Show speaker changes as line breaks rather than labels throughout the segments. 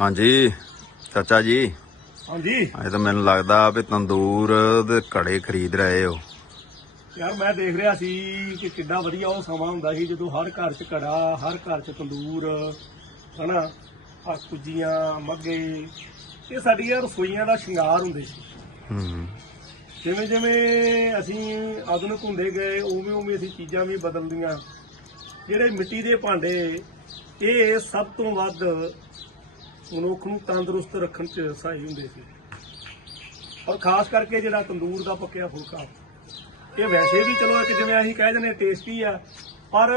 ਹਾਂਜੀ ਚਾਚਾ ਜੀ।
ਹਾਂਜੀ।
ਇਹ ਤਾਂ ਮੈਨੂੰ ਲੱਗਦਾ ਵੀ ਤੰਦੂਰ ਦੇ ਘੜੇ ਖਰੀਦ ਰਹੇ ਹੋ।
ਯਾਰ ਮੈਂ ਦੇਖ ਰਿਹਾ ਸੀ ਕਿ ਕਿੱਡਾ ਵਧੀਆ ਉਹ ਸਮਾਂ ਹੁੰਦਾ ਸੀ ਜਦੋਂ ਹਰ ਘਰ 'ਚ ਘੜਾ ਹਰ ਘਰ 'ਚ ਤੰਦੂਰ ਹਨਾ? ਆ ਕੁੱਜੀਆਂ ਮੱਗੇ ਇਹ ਸਾਡੀਆਂ ਰਸੋਈਆਂ ਦਾ ਸ਼ਿੰਗਾਰ ਹੁੰਦੇ ਸੀ।
ਹੂੰ।
ਜਿਵੇਂ ਜਿਵੇਂ ਅਸੀਂ ਆਧੁਨਿਕ ਹੁੰਦੇ ਗਏ ਉਵੇਂ ਉਵੇਂ ਅਸੀਂ ਚੀਜ਼ਾਂ ਵੀ ਬਦਲਦੀਆਂ। ਜਿਹੜੇ ਮਿੱਟੀ ਦੇ ਭਾਂਡੇ ਇਹ ਸਭ ਤੋਂ ਵੱਧ ਮਨੁੱਖ ਨੂੰ ਤੰਦਰੁਸਤ ਰੱਖਣ 'ਚ ਸਹਾਈ ਹੁੰਦੇ ਸੀ। ਔਰ ਖਾਸ ਕਰਕੇ ਜਿਹੜਾ ਤੰਦੂਰ ਦਾ ਪੱਕਿਆ ਫੁਲਕਾ, ਇਹ ਵੈਸੇ ਵੀ ਚਲੋ ਇੱਕ ਜਿਵੇਂ ਅਸੀਂ ਕਹਿ ਦਿੰਦੇ ਟੇਸਟੀ ਆ, ਪਰ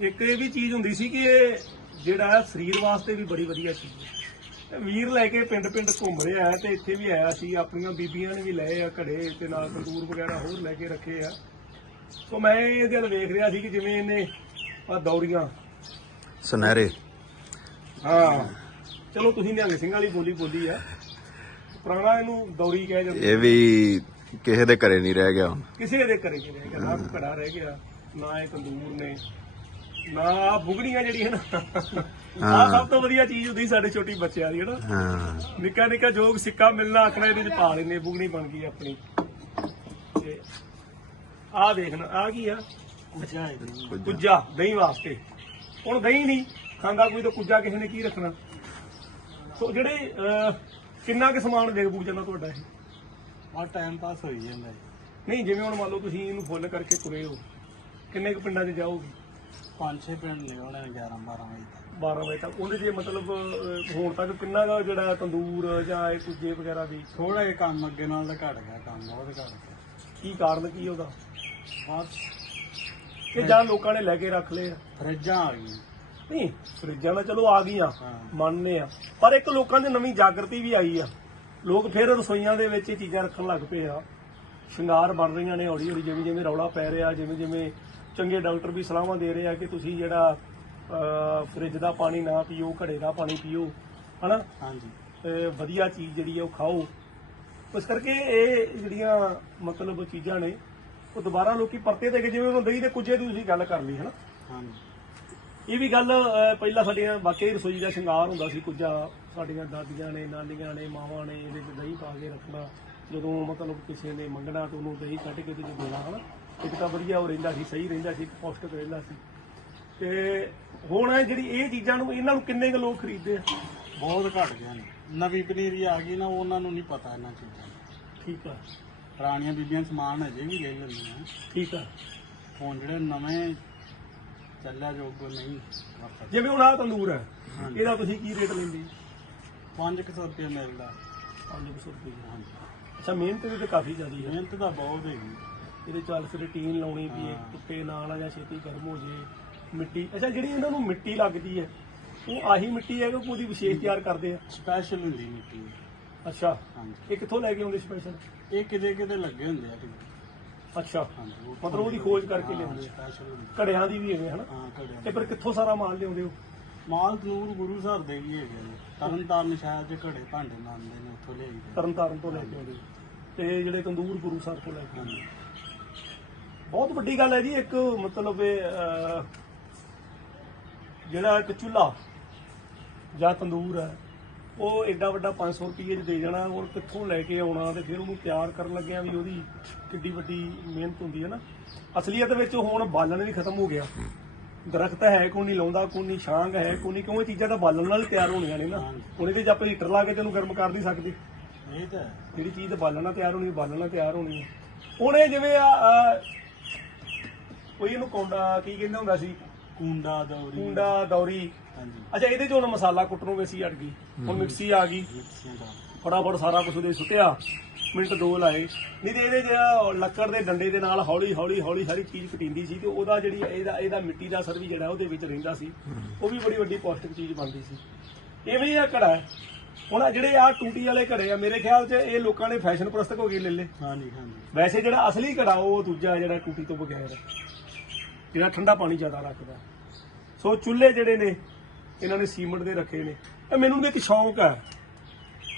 ਇੱਕ ਇਹ ਵੀ ਚੀਜ਼ ਹੁੰਦੀ ਸੀ ਕਿ ਇਹ ਜਿਹੜਾ ਸਰੀਰ ਵਾਸਤੇ ਵੀ ਬੜੀ ਵਧੀਆ ਚੀਜ਼ ਹੈ ਵੀਰ ਲੈ ਕੇ ਪਿੰਡ ਪਿੰਡ ਘੁੰਮ ਰਿਹਾ ਹੈ ਤੇ ਇੱਥੇ ਵੀ ਆਇਆ ਸੀ, ਆਪਣੀਆਂ ਬੀਬੀਆਂ ਨੇ ਵੀ ਲਏ ਆ ਘੜੇ ਤੇ ਨਾਲ ਤੰਦੂਰ ਵਗੈਰਾ ਹੋਰ ਲੈ ਕੇ ਰੱਖੇ ਆ। ਸੋ ਮੈਂ ਇਹਦੇ ਵੱਲ ਵੇਖ ਰਿਹਾ ਸੀ ਕਿ ਜਿਵੇਂ ਇਹਨੇ ਆ ਦੌਰੀਆਂ
ਸੁਨਹਿਰੇ।
ਹਾਂ। ਚਲੋ ਤੁਸੀਂ ਨਿਹੰਗ ਸਿੰਘ ਵਾਲੀ ਬੋਲੀ ਬੋਲੀ ਆ। ਪੁਰਾਣਾ ਇਹਨੂੰ ਦੌਰੀ ਕਹਿ ਜਾਂਦੇ।
ਇਹ ਵੀ ਕਿਸੇ ਦੇ ਘਰੇ ਨਹੀਂ ਰਹਿ ਗਿਆ ਹੁਣ।
ਕਿਸੇ ਦੇ ਘਰੇ ਨਹੀਂ ਰਹਿ ਗਿਆ ਨਾ ਘੜਾ ਰਹਿ ਗਿਆ ਨਾ ਇਹ ਤੰਦੂਰ ਨੇ ਨਾ ਆਹ ਬੁਗੜੀਆਂ ਜਿਹੜੀਆਂ ਨਾ। ਆ ਸਭ ਤੋਂ ਵਧੀਆ ਚੀਜ਼ ਹੁੰਦੀ ਸਾਡੇ ਛੋਟੀ ਬੱਚਿਆਂ ਦੀ ਹਨਾ?
ਹਾਂ।
ਨਿੱਕਾ ਨਿੱਕਾ ਜੋਗ ਸਿੱਕਾ ਮਿਲਣਾ ਆਖਣਾ ਇਹਦੇ ਚ ਪਾ ਲੈਨੇ ਬੁਗਣੀ ਬਣ ਗਈ ਆਪਣੀ। ਤੇ ਆਹ ਦੇਖਣਾ ਆ ਕੀ ਆ? ਕੁੱਜਾ। ਕੁੱਜਾ ਦਹੀਂ ਵਾਸਤੇ। ਹੁਣ ਦਹੀਂ ਨਹੀਂ ਖਾਂਦਾ ਕੋਈ ਤਾਂ ਕੁੱਜਾ ਕਿਸੇ ਨੇ ਕੀ ਰੱਖਣਾ? ਸੋ ਜਿਹੜੇ ਕਿੰਨਾ ਕੁ ਸਮਾਨ ਵੇਚ ਬੂਝ ਜਾਂਦਾ ਤੁਹਾਡਾ ਇਹ?
ਆ ਟਾਈਮ ਪਾਸ ਹੋਈ ਜਾਂਦਾ ਹੈ
ਨਹੀਂ ਜਿਵੇਂ ਹੁਣ ਮੰਨ ਲਓ ਤੁਸੀਂ ਇਹਨੂੰ ਫੁੱਲ ਕਰਕੇ ਤੁਰੇ ਹੋ ਕਿੰਨੇ ਕੁ ਪਿੰਡਾਂ 'ਚ ਜਾਓਗੇ?
ਪੰਜ ਛੇ ਪਿੰਡ ਨਿਕਲਣੇ 11 12 ਵਜੇ ਤੱਕ।
12 ਵਜੇ ਤੱਕ। ਉਹਦੇ 'ਚ ਮਤਲਬ ਅਹ, ਹੁਣ ਤੱਕ ਕਿੰਨਾ ਕੁ ਜਿਹੜਾ ਤੰਦੂਰ ਜਾਂ ਇਹ ਕੁੱਜੇ ਵਗੈਰਾ ਦੀ
ਥੋੜਾ ਜਿਹਾ ਕੰਮ ਅੱਗੇ ਨਾਲ ਤਾਂ ਘਟ ਗਿਆ ਕੰਮ ਬਹੁਤ ਘਟ ਗਿਆ।
ਕੀ ਕਾਰਨ ਕੀ ਉਹਦਾ?
ਬਸ।
ਕਿ ਜਾਂ ਲੋਕਾਂ ਨੇ ਲੈ ਕੇ ਰੱਖ ਲਏ ਆ?
ਫਰਿੱਜਾਂ ਆ ਗਈਆਂ।
ਨਹੀਂ ਫਰਿੱਜਾਂ ਤਾਂ ਚਲੋ ਆ ਗਈਆਂ
ਹਾਂ।
ਮੰਨਦੇ ਆ। ਪਰ ਇੱਕ ਲੋਕਾਂ 'ਚ ਨਵੀਂ ਜਾਗਰਤੀ ਵੀ ਆਈ ਆ। ਲੋਕ ਫਿਰ ਰਸੋਈਆਂ ਦੇ ਵਿੱਚ ਇਹ ਚੀਜ਼ਾਂ ਰੱਖਣ ਲੱਗ ਪਏ ਆ। ਸ਼ਿੰਗਾਰ ਬਣ ਰਹੀਆਂ ਨੇ ਹੌਲੀ ਹੌਲੀ ਜਿਵੇਂ ਜਿਵੇਂ ਰੌਲਾ ਪੈ ਰਿਹਾ ਜਿਵੇਂ ਜਿਵੇਂ ਚੰਗੇ ਡਾਕਟਰ ਵੀ ਸਲਾਹਾਂ ਦੇ ਰਹੇ ਆ ਕਿ ਤੁਸੀਂ ਜਿਹੜਾ ਫਰਿੱਜ ਦਾ ਪਾਣੀ ਨਾ ਪੀਓ ਘੜੇ ਦਾ ਪਾਣੀ ਪੀਓ ਹਨਾ?
ਹਾਂਜੀ।
ਤੇ ਵਧੀਆ ਚੀਜ਼ ਜਿਹੜੀ ਆ ਉਹ ਖਾਓ। ਇਸ ਕਰਕੇ ਇਹ ਜਿਹੜੀਆਂ ਮਤਲਬ ਚੀਜ਼ਾਂ ਨੇ ਉਹ ਦੁਬਾਰਾ ਲੋਕੀ ਪਰਤੇ ਤੇ ਜਿਵੇਂ ਉਹ ਦਹੀਂ ਦੇ ਕੁਝੇ ਦੀ ਤੁਸੀਂ ਗੱਲ ਕਰ ਲਈ ਹਨਾ?
ਹਾਂਜੀ।
ਇਹ ਵੀ ਗੱਲ ਪਹਿਲਾਂ ਸਾਡੀਆਂ ਵਾਕਈ ਰਸੋਈ ਦਾ ਸ਼ਿੰਗਾਰ ਹੁੰਦਾ ਸੀ ਕੁਝਾ ਸਾਡੀਆਂ ਦਾਦੀਆਂ ਨੇ ਨਾਨੀਆਂ ਨੇ ਮਾਵਾਂ ਨੇ ਇਹਦੇ ਚ ਦਹੀਂ ਪਾ ਕੇ ਰੱਖਣਾ ਜਦੋਂ ਮਤਲਬ ਕਿਸੇ ਨੇ ਮੰਗਣਾ ਤਾਂ ਉਹਨੂੰ ਦਹੀਂ ਕੱਢ ਕੇ ਚ ਦੇਣਾ ਹਨਾ? ਇੱਕ ਤਾਂ ਵਧੀਆ ਉਹ ਰਹਿੰਦਾ ਸੀ ਸਹੀ ਰਹਿੰਦਾ ਸੀ ਪੌਸ਼ਟਿਕ ਰਹਿੰਦਾ ਸੀ। ਤੇ ਹੁਣ ਜਿਹੜੀ ਇਹ ਚੀਜ਼ਾਂ ਨੂੰ ਇਹਨਾਂ ਨੂੰ ਕਿੰਨੇ ਕੁ ਲੋਕ ਖਰੀਦਦੇ ਆ?
ਬਹੁਤ ਘਟ ਗਿਆ ਨੇ। ਨਵੀਂ ਪਨੀਰੀ ਆ ਗਈ ਨਾ ਉਹਨਾਂ ਨੂੰ ਨਹੀਂ ਪਤਾ ਇਹਨਾਂ ਚੀਜ਼ਾਂ ਦਾ।
ਠੀਕ ਆ।
ਪੁਰਾਣੀਆਂ ਬੀਬੀਆਂ ਸਮਾਨ ਅਜੇ ਵੀ ਲੈ ਲੈਂਦੀਆਂ
ਠੀਕ ਆ।
ਹੁਣ ਜਿਹੜੇ ਨਵੇਂ ਚੱਲਿਆ ਜੋਗ ਨਹੀਂ ਵਰਤਦੇ
ਜਿਵੇਂ ਹੁਣ ਆਹ ਤੰਦੂਰ ਹੈ
ਹਾਂਜੀ।
ਇਹਦਾ ਤੁਸੀਂ ਕੀ ਰੇਟ ਲੈਂਦੇ
500 ਰੁਪਏ ਮਿਲਦਾ।
500 ਰੁਪਏ
ਹਾਂਜੀ।
ਅੱਛਾ ਮਿਹਨਤ ਵੀ ਤਾਂ ਕਾਫੀ ਜ਼ਿਆਦੀ ਹੈ
ਮਿਹਨਤ ਤਾਂ ਬਹੁਤ ਹੈਗੀ।
ਇਹਦੇ ਚੱਲ ਫਿਰ ਟੀਨ ਲਾਉਣੀ ਵੀ ਹੈ। ਕੁੱਤੇ ਨਾਲ ਆ ਜਾਂ ਛੇਤੀ ਗਰਮ ਹੋ ਜੇ ਮਿੱਟੀ ਅੱਛਾ ਜਿਹੜੀ ਇਹਨਾਂ ਨੂੰ ਮਿੱਟੀ ਲੱਗਦੀ ਹੈ ਉਹ ਆਹੀ ਮਿੱਟੀ ਹੈ ਕਿ ਉਹਦੀ ਵਿਸ਼ੇਸ਼ ਤਿਆਰ ਕਰਦੇ ਆ?
ਸਪੈਸ਼ਲ ਹੁੰਦੀ ਮਿੱਟੀ।
ਅੱਛਾ।
ਹਾਂਜੀ।
ਇਹ ਕਿੱਥੋਂ ਲੈ ਕੇ ਆਉਂਦੇ ਸਪੈਸ਼ਲ?
ਇਹ ਕਿਤੇ ਕਿਤੇ ਲੱਗੇ ਹੁੰਦੇ ਆ ਕਿਤੇ
ਅੱਛਾ। ਮਤਲਬ ਉਹਦੀ ਖੋਜ ਕਰਕੇ ਲਿਆਉਂਦੇ
ਸਪੈਸ਼ਲ ਹੁੰਦੀ
ਘੜਿਆਂ ਦੀ ਵੀ ਹੈਗੇ ਹਨਾ?
ਹਾਂ
ਤੇ ਫਿਰ ਕਿੱਥੋਂ ਸਾਰਾ ਮਾਲ ਲਿਆਉਂਦੇ ਹੋ?
ਮਾਲ ਤਨੂਰ ਗੁਰੂ ਘਰ ਦੇ ਵੀ ਹੈਗੇ ਨੇ ਤਰਨ ਤਾਰਨ ਸ਼ਹਿਰ ਚ ਘੜੇ ਭਾਂਡੇ ਲਾਉਂਦੇ ਨੇ ਉੱਥੋਂ ਲਿਆਈਦੇ
ਤਰਨ ਤਾਰਨ ਤੋਂ ਲੈ ਕੇ ਆਉਂਦੇ ਹੋ। ਤੇ ਜਿਹੜੇ ਤੰਦੂਰ ਗੁਰੂ ਸਾਹਿਬ ਤੋਂ ਲੈ ਕੇ ਆਉਂਦੇ
ਹਾਂਜੀ
ਬਹੁਤ ਵੱਡੀ ਗੱਲ ਹੈ ਜੀ ਇੱਕ ਮਤਲਬ ਇਹ ਅਹ, ਜਿਹੜਾ ਇੱਕ ਚੁੱਲ੍ਹਾ ਜਾਂ ਤੰਦੂਰ ਹੈ ਉਹ ਐਡਾ ਵੱਡਾ 500 ਰੁਪਏ ਦੇ ਜਾਣਾ ਔਰ ਕਿੱਥੋਂ ਲੈ ਕੇ ਆਉਣਾ ਤੇ ਫਿਰ ਉਹਨੂੰ ਤਿਆਰ ਕਰਨ ਲੱਗਿਆ ਵੀ ਉਹਦੀ ਕਿੱਡੀ ਵੱਡੀ ਮਿਹਨਤ ਹੁੰਦੀ ਹੈ ਨਾ। ਅਸਲੀਅਤ ਵਿੱਚ ਹੁਣ ਬਾਲਣ ਵੀ ਖਤਮ ਹੋ ਗਿਆ। ਦਰਖਤ ਹੈ ਕੋਈ ਨਹੀਂ ਲਾਉਂਦਾ ਕੋਈ ਨਹੀਂ ਛਾਂਗ ਹੈ ਕੋਈ ਨਹੀਂ ਕਿਉਂ ਇਹ ਚੀਜ਼ਾਂ ਤਾਂ ਬਾਲਣ ਨਾਲ ਤਿਆਰ ਹੋਣੀਆਂ ਨੇ ਨਾ। ਉਹਨੇ ਤੇ ਜੇ ਆਪਾਂ ਹੀਟਰ ਲਾ ਕੇ ਤੈਨੂੰ ਗਰਮ ਕਰ ਨਹੀਂ ਸਕਦੇ।
ਇਹ ਤਾਂ।
ਜਿਹੜੀ ਚੀਜ਼ ਤਾਂ ਬਾਲਣ ਨਾਲ ਤਿਆਰ ਹੋਣੀ ਬਾਲਣ ਨਾਲ ਤਿਆਰ ਹੋਣੀ ਹੈ। ਇਹ ਜਿਵੇਂ ਆ ਕੋਈ ਇਹਨੂੰ ਕੌਂਡਾ ਕੀ ਕਹਿੰਦਾ ਹੁੰਦਾ ਸੀ?
ਕੂੰਡਾ ਦੌਰੀ।
ਕੁੰਡਾ ਦੌਰੀ। ਅੱਛਾ ਇਹਦੇ ਚ ਹੁਣ ਮਸਾਲਾ ਕੁੱਟਣ ਨੂੰ ਅਸੀਂ ਅੜ ਗਈ ਹੁਣ ਮਿਕਸੀ ਆ ਗਈ। ਫਟਾਫਟ ਸਾਰਾ ਕੁਝ ਉਹਦੇ ਸੁੱਟਿਆ। ਮਿੰਟ ਦੋ ਲਾਏ। ਨਹੀਂ ਤੇ ਇਹਦੇ ਚ ਲੱਕੜ ਦੇ ਡੰਡੇ ਦੇ ਨਾਲ ਹੌਲੀ ਹੌਲੀ ਹੌਲੀ ਸਾਰੀ ਚੀਜ਼ ਕਟਿੰਦੀ ਸੀ ਤੇ ਉਹਦਾ ਜਿਹੜੀ ਇਹਦਾ ਇਹਦਾ ਮਿੱਟੀ ਦਾ ਅਸਰ ਵੀ ਜਿਹੜਾ ਉਹਦੇ ਵਿੱਚ ਰਹਿੰਦਾ ਸੀ। ਉਹ ਵੀ ਬੜੀ ਵੱਡੀ ਪੌਸ਼ਟਿਕ ਚੀਜ਼ ਬਣਦੀ ਸੀ। ਇਹ ਵੀ ਆ ਘੜਾ। ਹੁਣ ਜਿਹੜੇ ਆ ਟੂਟੀ ਵਾਲੇ ਘੜੇ ਆ ਮੇਰੇ ਖਿਆਲ 'ਚ ਇਹ ਲੋਕਾਂ ਨੇ ਫੈਸ਼ਨ ਪ੍ਰਸਤਕ ਹੋ ਕੇ ਲੈ ਲਏ।
ਹਾਂਜੀ ਹਾਂਜੀ।
ਵੈਸੇ ਜਿਹੜਾ ਅਸਲੀ ਘੜਾ ਉਹ ਦੂਜਾ ਜਿਹੜਾ ਟੂਟੀ ਤੋਂ ਬਗੈਰ ਜਿਹੜਾ ਠੰਡਾ ਪਾਣੀ ਜ਼ਿਆਦਾ ਰੱਖਦਾ। ਸੋ ਚੁੱਲ੍ਹੇ ਜਿਹੜੇ ਨੇ ਇਹਨਾਂ ਨੇ ਸੀਮੈਂਟ ਦੇ ਰੱਖੇ ਨੇ। ਇਹ ਮੈਨੂੰ ਵੀ ਇੱਕ ਸ਼ੌਂਕ ਹੈ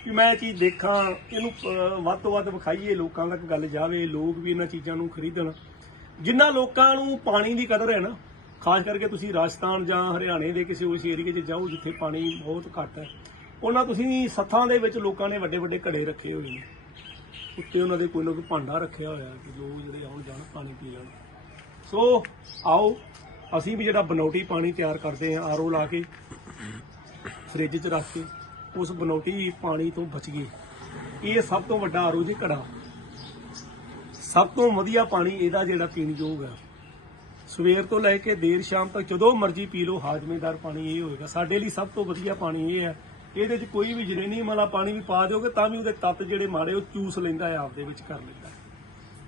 ਕਿ ਮੈਂ ਇਹ ਚੀਜ਼ ਦੇਖਾਂ, ਇਹਨੂੰ ਵੱਧ ਤੋਂ ਵੱਧ ਵਿਖਾਈਏ, ਲੋਕਾਂ ਤੱਕ ਗੱਲ ਜਾਵੇ, ਲੋਕ ਵੀ ਇਹਨਾਂ ਚੀਜ਼ਾਂ ਨੂੰ ਖਰੀਦਣ। ਜਿਨ੍ਹਾਂ ਲੋਕਾਂ ਨੂੰ ਪਾਣੀ ਦੀ ਕਦਰ ਹੈ ਨਾ, ਖਾਸ ਕਰਕੇ ਤੁਸੀਂ ਰਾਜਸਥਾਨ ਜਾਂ ਹਰਿਆਣੇ ਦੇ ਕਿਸੇ ਉਸ ਏਰੀਏ 'ਚ ਜਾਓ ਜਿੱਥੇ ਪਾਣੀ ਬਹੁਤ ਘੱਟ ਹੈ, ਉਹਨਾਂ ਤੁਸੀਂ ਸੱਥਾਂ ਦੇ ਵਿੱਚ ਲੋਕਾਂ ਨੇ ਵੱਡੇ ਵੱਡੇ ਘੜੇ ਰੱਖੇ ਹੋਏ ਨੇ। ਉੱਤੇ ਉਹਨਾਂ ਦੇ ਕੋਈ ਨਾ ਕੋਈ ਭਾਂਡਾ ਰੱਖਿਆ ਹੋਇਆ ਕਿ ਲੋਕ ਜਿਹੜੇ ਆਉਣ ਜਾਣ, ਪਾਣੀ ਪੀ ਲੈਣ ਸੋ ਆਓ ਅਸੀਂ ਵੀ ਜਿਹੜਾ ਬਨੌਟੀ ਪਾਣੀ ਤਿਆਰ ਕਰਦੇ ਹਾਂ ਆਰਓ ਲਾ ਕੇ, ਫ੍ਰਿਜ 'ਚ ਰੱਖ ਕੇ, ਉਸ ਬਨੌਟੀ ਪਾਣੀ ਤੋਂ ਬਚ ਗਏ। ਇਹ ਸਭ ਤੋਂ ਵੱਡਾ ਆਰਓ ਜੀ ਘੜਾ। ਸਭ ਤੋਂ ਵਧੀਆ ਪਾਣੀ ਇਹਦਾ ਜਿਹੜਾ ਪੀਣ ਯੋਗ ਹੈ ਸਵੇਰ ਤੋਂ ਲੈ ਕੇ ਦੇਰ ਸ਼ਾਮ ਤੱਕ ਜਦੋਂ ਮਰਜ਼ੀ ਪੀ ਲਓ, ਹਾਜ਼ਮੇਦਾਰ ਪਾਣੀ ਇਹ ਹੋਏਗਾ। ਸਾਡੇ ਲਈ ਸਭ ਤੋਂ ਵਧੀਆ ਪਾਣੀ ਇਹ ਹੈ। ਇਹਦੇ 'ਚ ਕੋਈ ਵੀ ਜਰੇਨੀਅਮ ਵਾਲਾ ਪਾਣੀ ਵੀ ਪਾ ਦਿਓਗੇ, ਤਾਂ ਵੀ ਉਹਦੇ ਤੱਤ ਜਿਹੜੇ ਮਾੜੇ, ਉਹ ਚੂਸ ਲੈਂਦਾ ਹੈ ਆਪ ਦੇ ਵਿੱਚ ਕਰ ਲੈਂਦਾ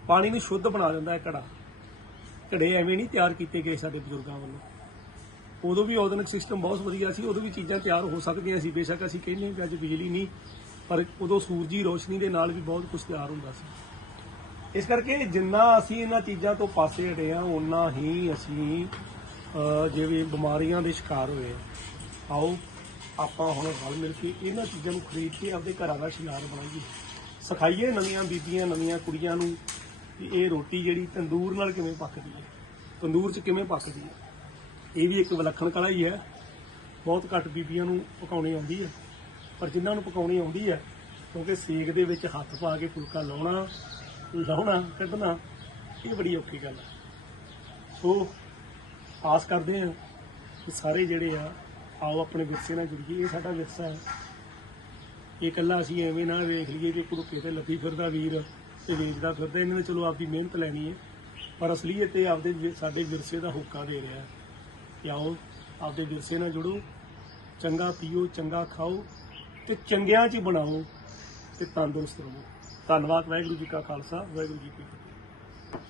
ਪਾਣੀ ਨੂੰ ਸ਼ੁੱਧ ਬਣਾ ਦਿੰਦਾ ਹੈ ਘੜਾ। ਘੜੇ ਐਵੇਂ ਨਹੀਂ ਤਿਆਰ ਕੀਤੇ ਗਏ ਸਾਡੇ ਬਜ਼ੁਰਗਾਂ ਵੱਲੋਂ। ਉਦੋਂ ਵੀ ਆਧੁਨਿਕ ਸਿਸਟਮ ਬਹੁਤ ਵਧੀਆ ਸੀ, ਉਦੋਂ ਵੀ ਚੀਜ਼ਾਂ ਤਿਆਰ ਹੋ ਸਕਦੀਆਂ ਸੀ। ਬੇਸ਼ੱਕ ਅਸੀਂ ਕਹਿੰਦੇ ਹਾਂ ਕਿ ਅੱਜ ਬਿਜਲੀ ਨਹੀਂ, ਪਰ ਉਦੋਂ ਸੂਰਜੀ ਰੋਸ਼ਨੀ ਦੇ ਨਾਲ ਵੀ ਬਹੁਤ ਕੁਝ ਤਿਆਰ ਹੁੰਦਾ ਸੀ। ਇਸ ਕਰਕੇ ਜਿੰਨਾ ਅਸੀਂ ਇਹਨਾਂ ਚੀਜ਼ਾਂ ਤੋਂ ਪਾਸੇ ਹਟੇ ਆ ਉਨਾ ਹੀ ਅਸੀਂ ਜਿਵੇਂ ਬਿਮਾਰੀਆਂ ਦੇ ਸ਼ਿਕਾਰ ਹੋਏ ਆ। ਆਓ, ਆਪਾਂ ਹੁਣ ਰਲ ਮਿਲ ਕੇ ਇਹਨਾਂ ਚੀਜ਼ਾਂ ਨੂੰ ਖਰੀਦ ਕੇ ਆਪਣੇ ਘਰਾਂ ਦਾ ਸ਼ਿੰਗਾਰ ਬਣਾਈਏ। ਸਿਖਾਈਏ ਨਵੀਆਂ ਬੀਬੀਆਂ, ਨਵੀਆਂ ਕੁੜੀਆਂ ਨੂੰ ਕਿ ਇਹ ਰੋਟੀ ਜਿਹੜੀ ਤੰਦੂਰ ਨਾਲ ਕਿਵੇਂ ਪੱਕਦੀ ਹੈ? ਤੰਦੂਰ 'ਚ ਕਿਵੇਂ ਪੱਕਦੀ ਹੈ? ਇਹ ਵੀ ਇੱਕ ਵਿਲੱਖਣ ਕਲਾ ਹੀ ਹੈ। ਬਹੁਤ ਘੱਟ ਬੀਬੀਆਂ ਨੂੰ ਪਕਾਉਣੀ ਆਉਂਦੀ ਹੈ। ਪਰ ਜਿਨ੍ਹਾਂ ਨੂੰ ਪਕਾਉਣੀ ਆਉਂਦੀ ਹੈ, ਕਿਉਂਕਿ ਸੇਕ ਦੇ ਵਿੱਚ ਹੱਥ ਪਾ ਕੇ ਫੁਲਕਾ ਲਾਉਣਾ ਲਾਉਣਾ, ਕੱਢਣਾ, ਇਹ ਬੜੀ ਔਖੀ ਗੱਲ ਹੈ। ਸੋ ਆਸ ਕਰਦੇ ਹਾਂ ਕਿ ਸਾਰੇ ਜਿਹੜੇ ਆ, ਆਓ ਆਪਣੇ ਵਿਰਸੇ ਨਾਲ ਜੁੜੀਏ। ਇਹ ਸਾਡਾ ਵਿਰਸਾ ਹੈ। ਇਹ ਇਕੱਲਾ ਅਸੀਂ ਐਵੇਂ ਨਾ ਵੇਖ ਲਈਏ ਕਿ ਕੁੜਕੇ ਤੇ ਲੱਭੀ ਫਿਰਦਾ ਵੀਰ। ਤੇ ਵੇਚਦਾ ਫਿਰਦਾ। ਇਹਨਾਂ ਨੇ ਚਲੋ ਆਪਦੀ ਮਿਹਨਤ ਲੈਣੀ ਹੈ, ਪਰ ਅਸਲੀਅਤ ਤੇ ਆਪਦੇ ਵਿ- ਸਾਡੇ ਵਿਰਸੇ ਦਾ ਹੋਕਾ ਦੇ ਰਿਹਾ ਹੈ ਕਿ ਆਓ, ਆਪਦੇ ਵਿਰਸੇ ਨਾਲ ਜੁੜੋ, ਚੰਗਾ ਪੀਓ, ਚੰਗਾ ਖਾਓ ਤੇ ਚੰਗਿਆਂ 'ਚ ਬਣਾਓ ਤੇ ਤੰਦਰੁਸਤ ਰਹੋ। ਧੰਨਵਾਦ, ਵਾਹਿਗੁਰੂ ਜੀ ਕਾ ਖਾਲਸਾ, ਵਾਹਿਗੁਰੂ ਜੀ ਕੀ ਫਤਿਹ।